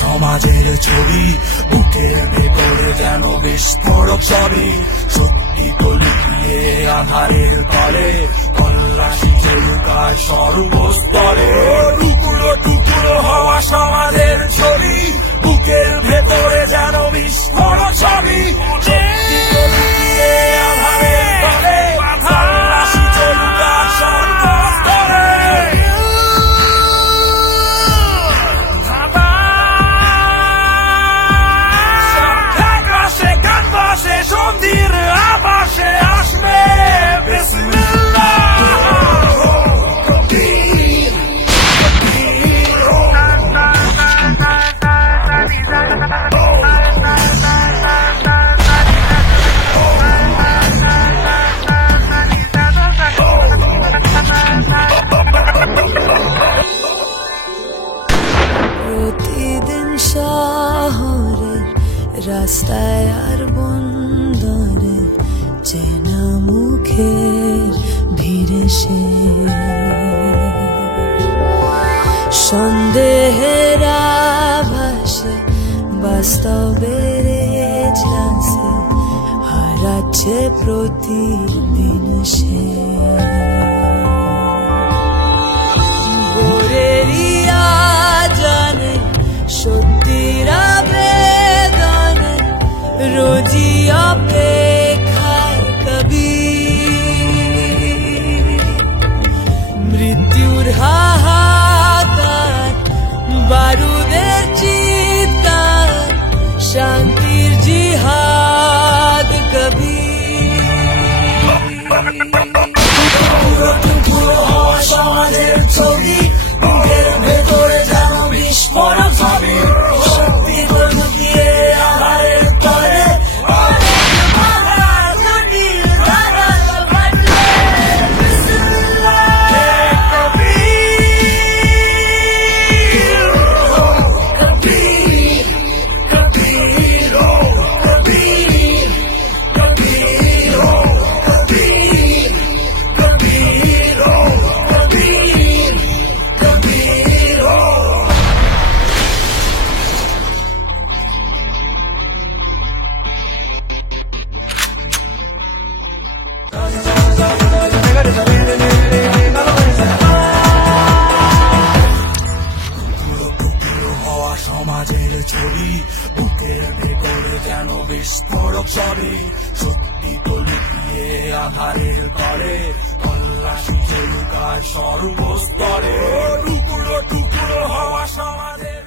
সমাজের ছবি বুকের ভেতরে যেন বিস্ফোরক ছবি, সত্যি তো লুকিয়ে আধারের তলে, তল্লাশি চলুকায় সর্বস্তরে। টুকরো টুকরো হওয়া সমাজের ছবি বুকের ভেতরে যেন বিস্ফোরক ছবি, সত্যি তো লুকিয়ে আধারের তলে, তল্লাশি চলুকায় সর্বস্তরে। সন্ধির আবাসে আসবে বিসমিল্লাহ। প্রতিদিন শহরের রাস্তায় আর বন্দরে চেনা মুখের ভিড়ে সে সন্দেহের আভাসে বাস্তবের ঝাঁসে হারাচ্ছে প্রতিদিন সে। ভোরেরিয়া জানে সত্যির আবেদনে রোজি অপেক্ষায় কবি, মৃত্যুর হাহাকার বারুদের চিৎকার, শান্তির জিহাদ কবি। সমাজের ছবি বুকের ভেতরে যেন বিস্ফোরক ছবি, সত্যি তো লুকিয়ে আধারের তলে, সমাজের ছবি বুকের ভেতরে যেন বিস্ফোরক ছবি, সত্যি তো লুকিয়ে আধারের তলে, তল্লাশি চলুকায় সর্বস্তরে। টুকরো টুকরো হওয়া সমাজের